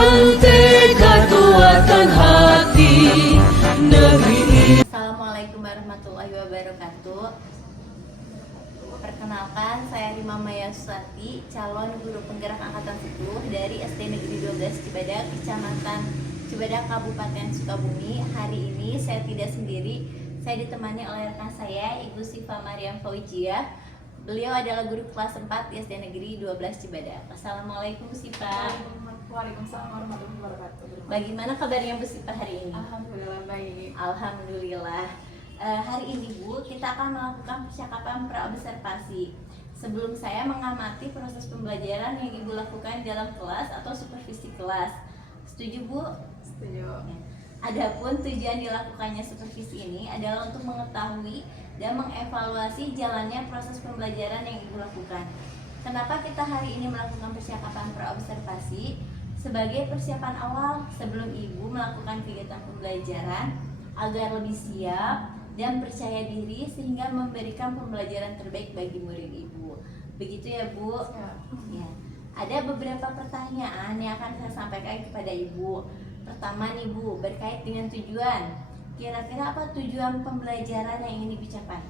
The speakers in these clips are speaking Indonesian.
Rantai kekuatan hati negeri. Assalamualaikum warahmatullahi wabarakatuh. Perkenalkan, saya Rima Maya Susati, calon guru penggerak angkatan 10 dari SD Negeri 12 Cibadak, Kecamatan Cibadak, Kabupaten Sukabumi. Hari ini saya tidak sendiri, saya ditemani oleh rekan saya, Ibu Siva Mariam Faujia. Beliau adalah guru kelas 4 di SD Negeri 12 Cibadak. Assalamualaikum Siva. Waalaikumsalam warahmatullahi wabarakatuh. Bagaimana kabarnya Bu Siva hari ini? Alhamdulillah baik. Alhamdulillah. Hari ini Bu, kita akan melakukan percakapan praobservasi. Sebelum saya mengamati proses pembelajaran yang Ibu lakukan dalam kelas atau supervisi kelas. Setuju Bu? Setuju. Adapun tujuan dilakukannya supervisi ini adalah untuk mengetahui dan mengevaluasi jalannya proses pembelajaran yang Ibu lakukan. Kenapa kita hari ini melakukan percakapan praobservasi? Sebagai persiapan awal sebelum Ibu melakukan kegiatan pembelajaran agar lebih siap dan percaya diri sehingga memberikan pembelajaran terbaik bagi murid Ibu. Begitu ya Bu? Ya. Ada beberapa pertanyaan yang akan saya sampaikan kepada Ibu. Pertama nih Bu, berkait dengan tujuan. Kira-kira apa tujuan pembelajaran yang ingin dicapai?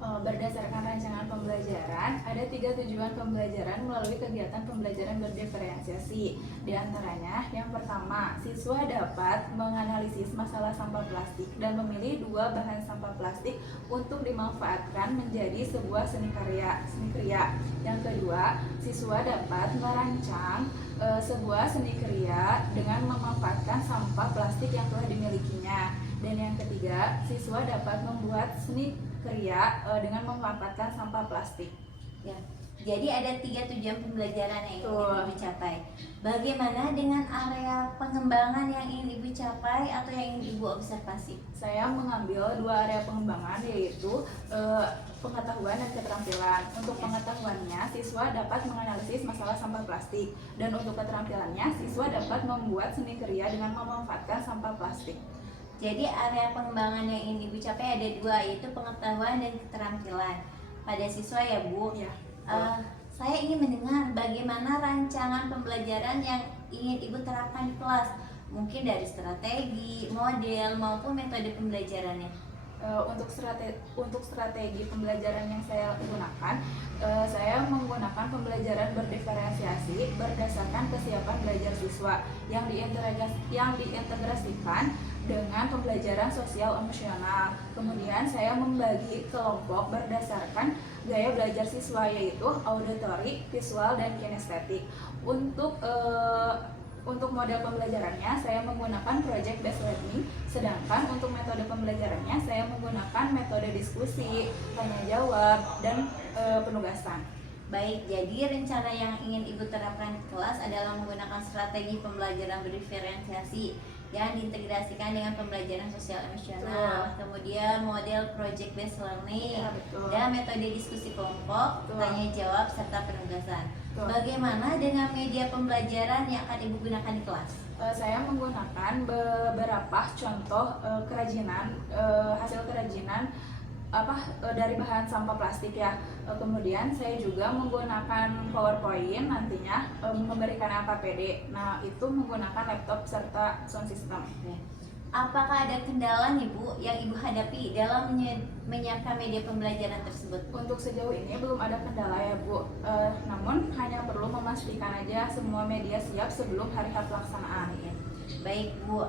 Berdasarkan rancangan pembelajaran, ada 3 tujuan pembelajaran melalui kegiatan pembelajaran berdiferensiasi. Di antaranya, yang pertama, siswa dapat menganalisis masalah sampah plastik dan memilih 2 bahan sampah plastik untuk dimanfaatkan menjadi sebuah seni kriya. Yang kedua, siswa dapat merancang sebuah seni kriya dengan memanfaatkan sampah plastik yang telah dimilikinya. Dan yang ketiga, siswa dapat membuat seni kriya dengan memanfaatkan sampah plastik. Ya. Jadi ada 3 tujuan pembelajaran yang ingin Ibu capai. Bagaimana dengan area pengembangan yang ingin Ibu capai atau yang ingin Ibu observasi? Saya mengambil 2 area pengembangan, yaitu pengetahuan dan keterampilan. Untuk pengetahuannya, siswa dapat menganalisis masalah sampah plastik, dan untuk keterampilannya, siswa dapat membuat seni kriya dengan memanfaatkan sampah plastik. Jadi area pengembangan yang ingin Ibu capai ada 2, yaitu pengetahuan dan keterampilan pada siswa ya Bu. Ya. Saya ingin mendengar bagaimana rancangan pembelajaran yang ingin Ibu terapkan di kelas, mungkin dari strategi, model maupun metode pembelajarannya. Untuk strategi pembelajaran yang saya gunakan, saya menggunakan pembelajaran berdiferensiasi berdasarkan kesiapan belajar siswa yang diintegrasikan dengan pembelajaran sosial emosional. Kemudian saya membagi kelompok berdasarkan gaya belajar siswa, yaitu auditory, visual, dan kinestetik. Untuk model pembelajarannya, saya menggunakan project based learning, sedangkan untuk metode pembelajarannya, saya menggunakan metode diskusi, tanya jawab, dan penugasan. Baik, jadi rencana yang ingin Ibu terapkan di kelas adalah menggunakan strategi pembelajaran berdiferensiasi yang diintegrasikan dengan pembelajaran sosial emosional, kemudian model project based learning, dan metode diskusi kelompok, tanya jawab, serta penugasan. Bagaimana dengan media pembelajaran yang akan Ibu gunakan di kelas? Saya menggunakan beberapa contoh kerajinan, hasil kerajinan dari bahan sampah plastik ya. Kemudian saya juga menggunakan PowerPoint nantinya memberikan AKPD. Nah, itu menggunakan laptop serta sound system. Apakah ada kendala nih Bu yang Ibu hadapi dalam menyiapkan media pembelajaran tersebut? Untuk sejauh ini belum ada kendala ya Bu, namun hanya perlu memastikan aja semua media siap sebelum hari pelaksanaan. Baik Bu,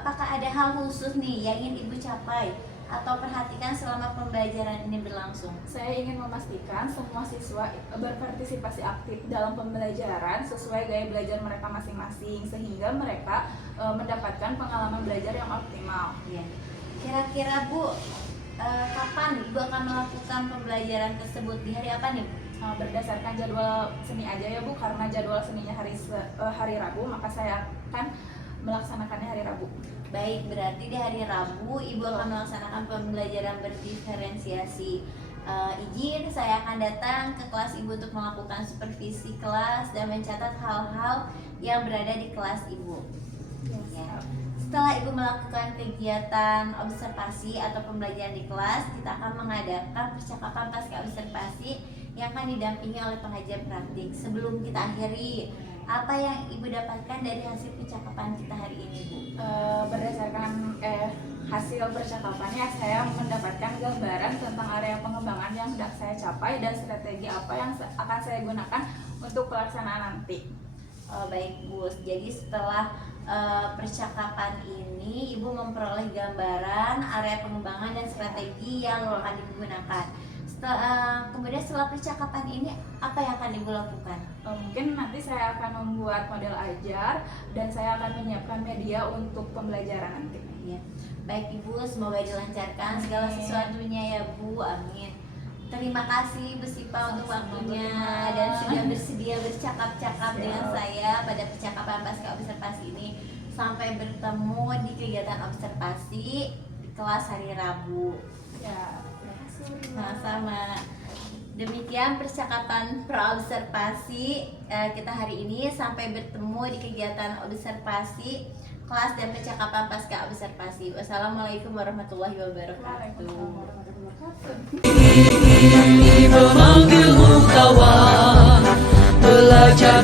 apakah ada hal khusus nih yang ingin Ibu capai atau perhatikan selama pembelajaran ini berlangsung? Saya ingin memastikan semua siswa berpartisipasi aktif dalam pembelajaran sesuai gaya belajar mereka masing-masing, sehingga mereka mendapatkan pengalaman belajar yang optimal. Ya. Kira-kira Bu, kapan Ibu akan melakukan pembelajaran tersebut? Di hari apa nih Bu? Berdasarkan jadwal seni aja ya Bu, karena jadwal seninya hari Rabu, maka saya akan melaksanakannya hari Rabu. Baik, berarti di hari Rabu Ibu akan melaksanakan pembelajaran berdiferensiasi. Izin saya akan datang ke kelas Ibu untuk melakukan supervisi kelas dan mencatat hal-hal yang berada di kelas Ibu. Ya. Setelah Ibu melakukan kegiatan observasi atau pembelajaran di kelas, kita akan mengadakan percakapan pasca observasi yang akan didampingi oleh pengajar praktik. Sebelum kita akhiri, Apa yang Ibu dapatkan dari hasil percakapan kita hari ini, Bu? Berdasarkan hasil percakapannya, saya mendapatkan gambaran tentang area pengembangan yang hendak saya capai dan strategi apa yang akan saya gunakan untuk pelaksanaan nanti. Baik, Bu. Jadi setelah percakapan ini, Ibu memperoleh gambaran area pengembangan dan strategi yang akan digunakan. Kemudian setelah percakapan ini, apa yang akan Ibu lakukan? Mungkin nanti saya akan membuat model ajar dan saya akan menyiapkan media untuk pembelajaran nanti. Ya. Baik Ibu, semoga dilancarkan segala sesuatunya ya Bu, amin. Terima kasih Bu Sipa untuk waktunya dan sudah bersedia bercakap-cakap dengan saya pada percakapan pasca observasi ini. Sampai bertemu di kegiatan observasi di kelas hari Rabu. Ya, terima kasih. Sama-sama. Demikian percakapan praobservasi kita hari ini. Sampai bertemu di kegiatan observasi kelas dan percakapan pasca observasi. Wassalamualaikum warahmatullahi wabarakatuh. Memanggilmu kawan, belajar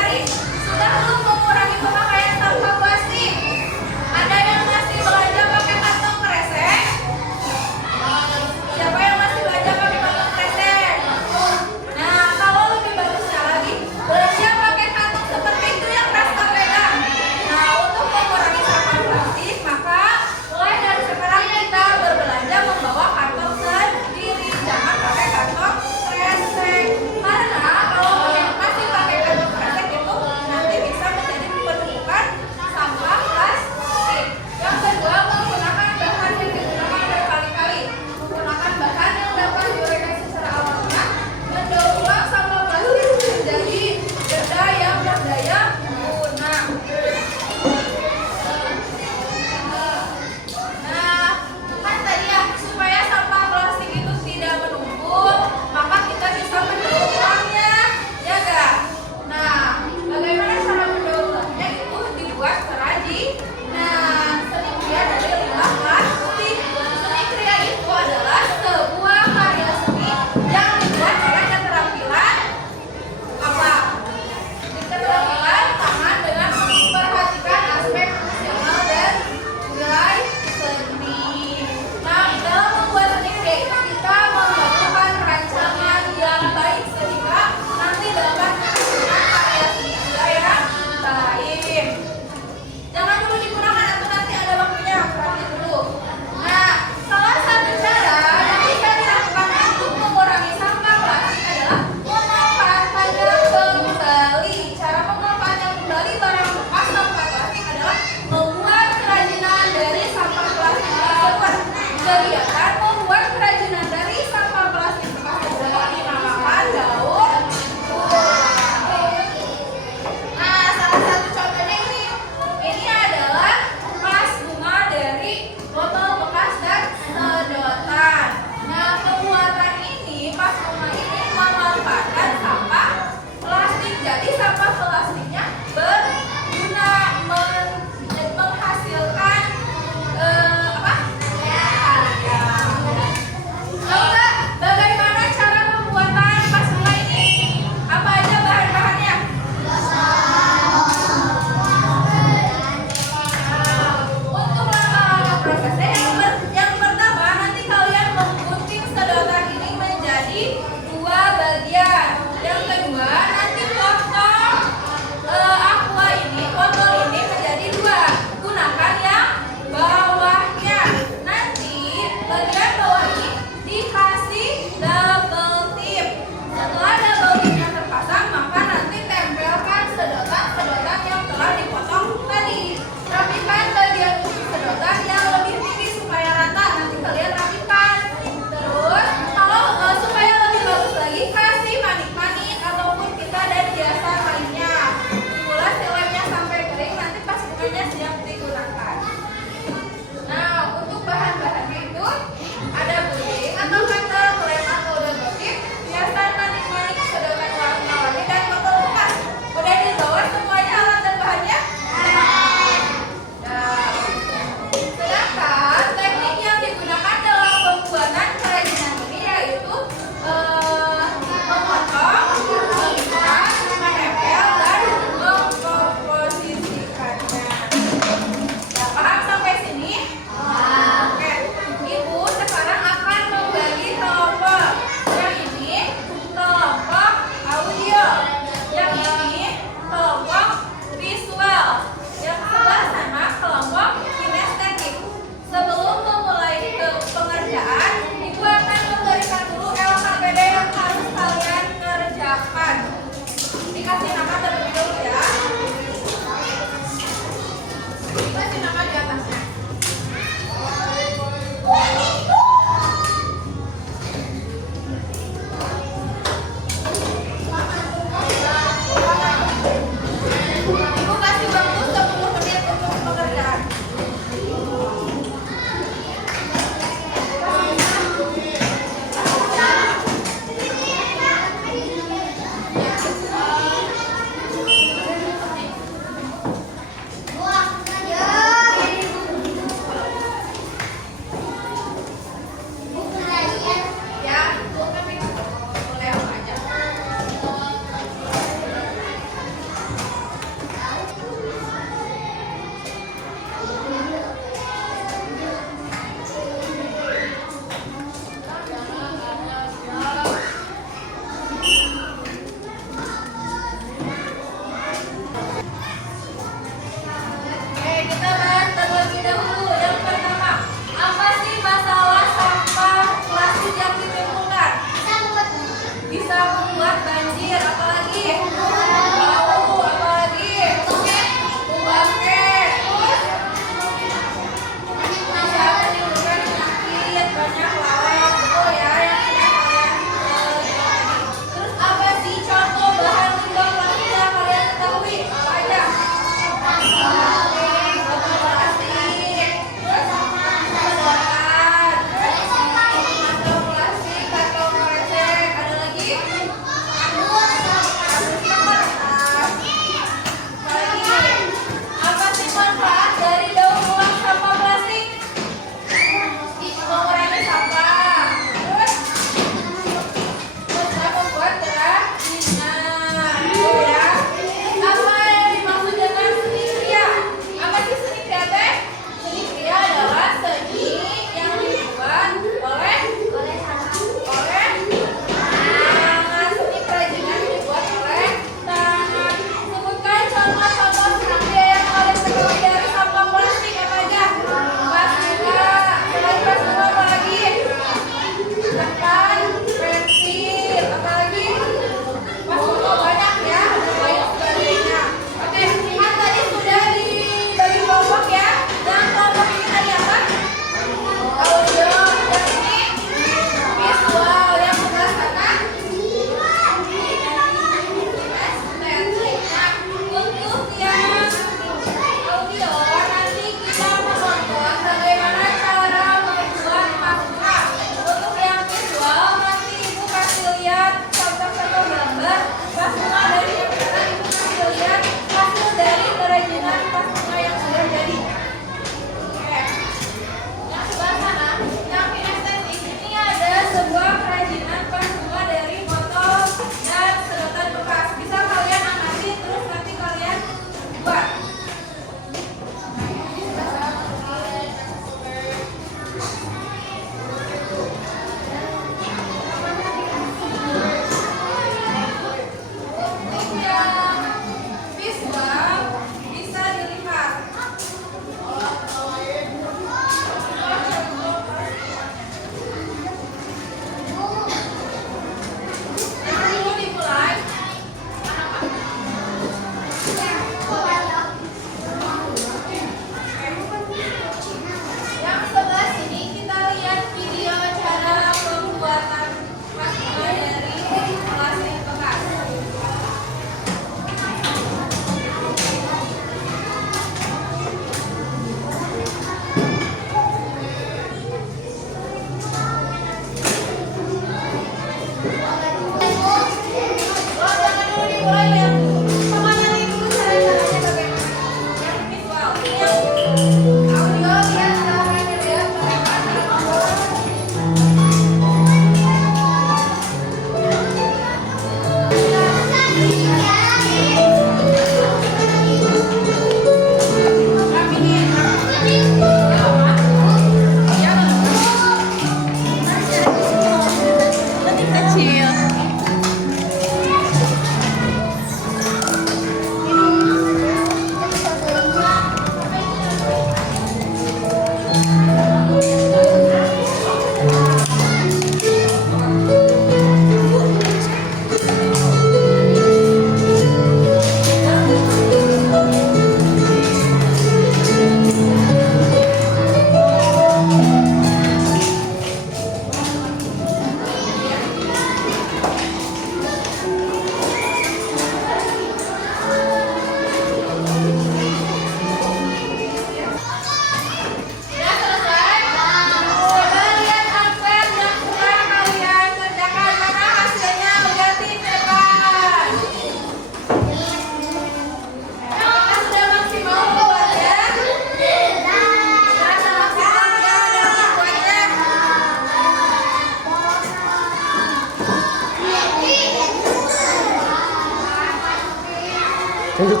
Kembali,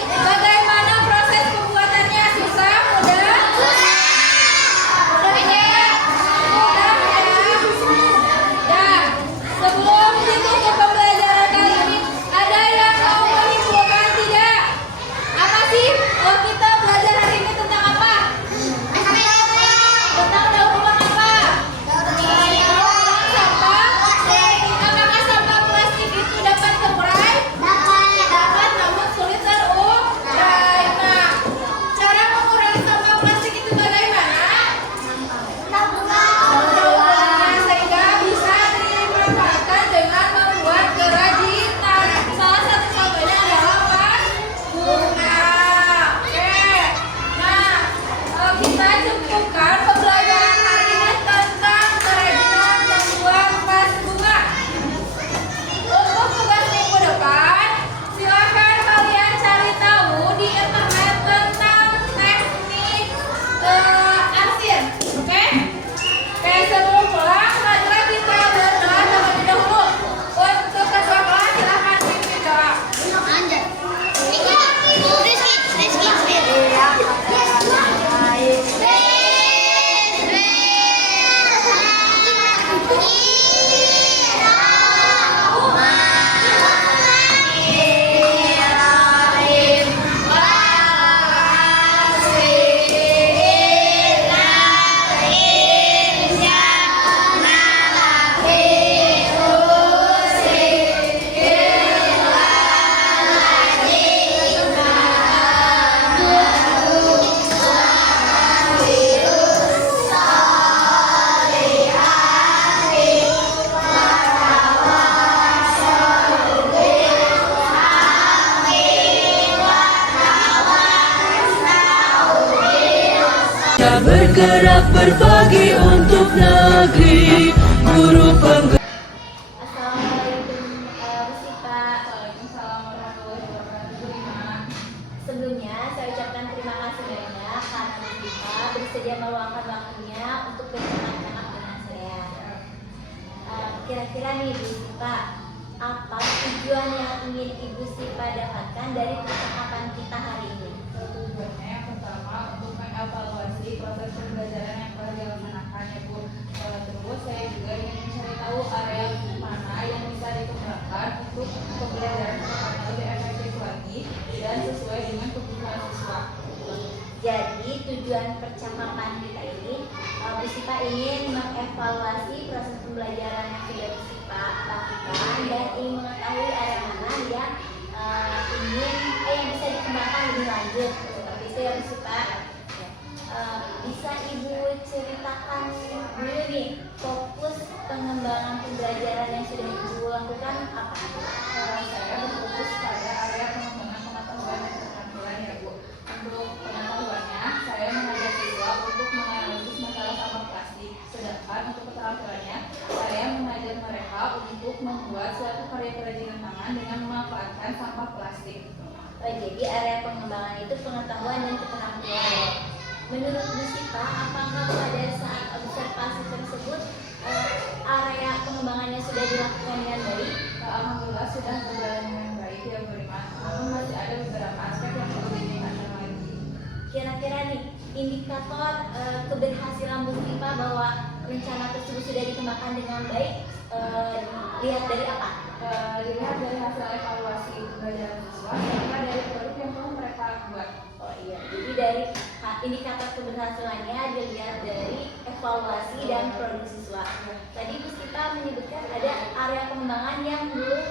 bagaimana proses pembuatannya? Susah, mudah? Mudah ya? Mudah ya? Ya, sebelum ditutup pembelajaran kali ini, ada yang mau menyimpulkan tidak? Apa sih? Oh, kita belajar hari ini tentang apa? Tentang daur ulang apa? Daur ulang sampah plastik. Apakah sampah plastik itu dapat terurai? Dapat, namun sulit terurai. Nah, cara mengurangi sampah plastik itu bagaimana? Mendaurulangnya sehingga bisa dimanfaatkan dengan membuat kerajinan. Salah satu contohnya adalah vas bunga. Oke. Nah, kita cukupkan pembelajaran hari ini tentang kerajinan membuat vas bunga. Untuk tugas minggu depan, silakan kalian cari tahu di internet tentang teknik arsir. Oke? Oke, sebelum pulang, marilah kita berdoa terlebih dahulu. Untuk ketua kelas, silakan pimpin doa. Kita bergerak berbagi untuk negeri. Guru penggerak. Assalamualaikum Bu Pak. Waalaikumsalam warahmatullahi wabarakatuh. Sebelumnya saya ucapkan terima kasih banyak karena Bu Sipa bersedia meluangkan waktunya untuk bercakap-cakap dengan saya. Kira-kira nih Bu Sipa, apa tujuan yang ingin Ibu Sipa dapatkan dari percakapan kita hari ini? Tujuannya yang pertama untuk mengevaluasi proses pembelajaran yang telah dilaksanakan ya Bu. Terus saya juga ingin mencari tahu area mana yang bisa dikembangkan untuk pembelajaran yang lebih efektif lagi dan sesuai dengan kebutuhan siswa. Jadi tujuan percakapan kita ini, Bu Sipa ingin mengevaluasi proses pembelajaran yang sudah Bu Sipa lakukan dan ingin mengetahui area mana yang yang bisa dikembangkan lebih lanjut. Seperti itu ya Bu Sipa. Bisa Ibu ceritakan dulu nih fokus pengembangan pembelajaran yang sudah Ibu lakukan apa? Saya berfokus pada area pengembangan pengetahuan dan keterampilan ya Bu. Untuk pengetahuannya, saya mengajak siswa untuk menganalisis masalah sampah plastik. Sedangkan untuk keterampilannya, saya mengajak mereka untuk membuat suatu karya kerajinan tangan dengan memanfaatkan sampah plastik. Jadi area pengembangan itu pengetahuan dan keterampilan. Menurut Bu Sipa, apakah pada saat observasi tersebut area pengembangannya sudah dilakukan dengan baik? Alhamdulillah sudah berjalan dengan baik ya Bu Rima. Namun masih ada beberapa aspek yang perlu ditingkatkan lagi. Kira-kira nih indikator keberhasilan Bu Sipa bahwa rencana tersebut sudah dikembangkan dengan baik lihat dari apa? Dilihat dari hasil evaluasi pembelajaran siswa serta dari produk yang telah mereka buat. Oh iya, jadi dari indikator keberhasilannya dilihat dari evaluasi dan produk siswa. Tadi Bu Sipa menyebutkan ada area pengembangan yang belum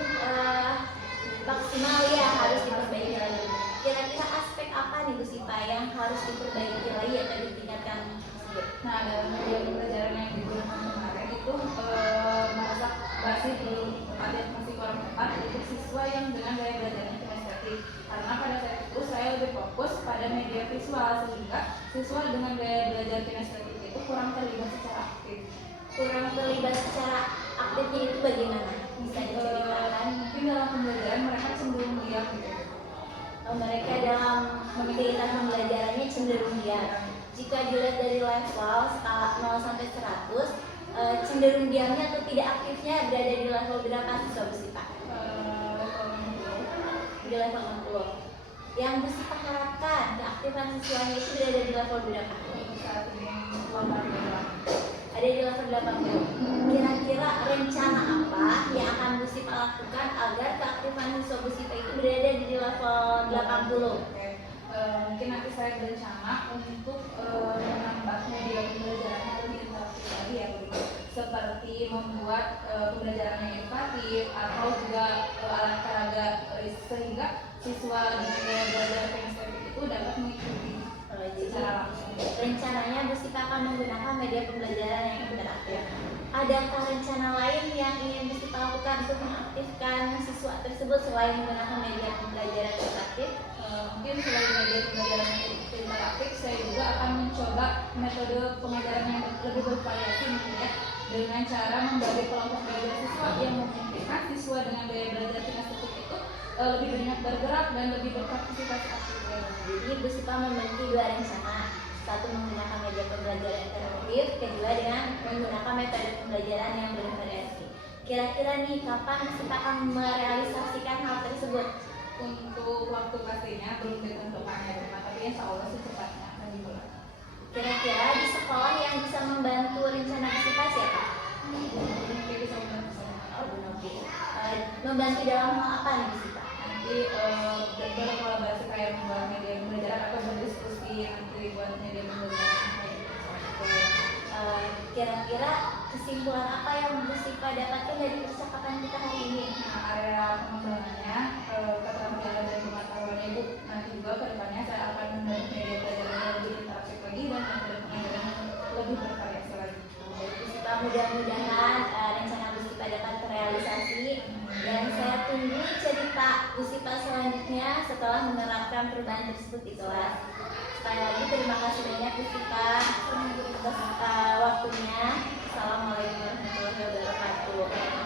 maksimal ya, harus diperbaiki lagi. Kira-kira aspek apa nih Bu Sipa yang harus diperbaiki lagi atau ditingkatkan tersebut? Nah, dalam media pembelajaran yang digunakan kemarin itu merasa masih belum tepat dan masih kurang tepat untuk siswa yang dengan gaya belajarnya kinestetik. Karena pada saat itu saya lebih fokus pada media visual sehingga siswa dengan gaya belajar kinestetik itu kurang terlibat secara aktif. Kurang terlibat secara aktifnya itu bagaimana? Bisa diceritakan? Mungkin dalam pembelajaran mereka cenderung diam gitu. Mereka dalam kegiatan pembelajarannya cenderung diam. Jika dilihat dari level skala 0 sampai 100, cenderung diamnya atau tidak aktifnya berada di level berapa siswa Bu Sipa? Level di level 60. Yang Busipa harapkan keaktifan siswanya itu berada di level berapa? Saat ini lomba Ada di level 80. Kira-kira rencana apa yang akan Busipa lakukan agar keaktifan siswa Busipa itu berada di level 80? Oke. Mungkin nanti saya berencana untuk menambah media pembelajaran yang lebih interaktif lagi ya, seperti membuat pembelajaran yang edukatif atau juga alat peraga sehingga siswa dengan gaya belajar kinestetik itu dapat mengikuti secara langsung. Rencananya Busipa akan menggunakan media pembelajaran yang interaktif. Adakah rencana lain yang ingin Busipa lakukan untuk mengaktifkan siswa tersebut selain menggunakan media pembelajaran interaktif? Mungkin selain media pembelajaran yang interaktif, saya juga akan mencoba metode pengajaran yang lebih bervariasi mungkin ya, dengan cara membagi kelompok belajar siswa yang memungkinkan siswa dengan gaya belajar kinestetik itu lebih banyak bergerak dan lebih berpartisipasi aktif. Jadi Busipa memiliki dua rencana, satu menggunakan media pembelajaran interaktif, kedua dengan menggunakan metode pembelajaran yang bervariasi. Kira-kira nih kapan Busipa akan merealisasikan hal tersebut? Untuk waktu pastinya belum ditentukan ya, tapi insya Allah secepatnya akan dimulai. Kira-kira di sekolah yang bisa membantu rencana Busipa siapa? Mungkin bisa membantu saya. Oh, Bu Novi. Membantu dalam hal apa nih Busipa? Nanti berkolaborasi kayak membuat media pembelajaran atau berdiskusi nanti buat media pembelajaran kayak gitu. Kira-kira kesimpulan apa yang Busipa dapatkan dari percakapan kita hari ini? Nah, area pengembangannya keterampilan dan pengetahuan ibu, nanti juga kedepannya saya akan membuat media pelajaran yang lebih interaktif lagi dan metode pengajaran yang lebih bervariasi lagi. Busipa mudah-mudahan rencana Busipa dapat terrealisasi dan saya tunggu cerita Busipa selanjutnya setelah menerapkan perubahan tersebut di kelas. Sekali lagi terima kasih banyak Busipa atas waktunya. Assalamualaikum warahmatullahi wabarakatuh.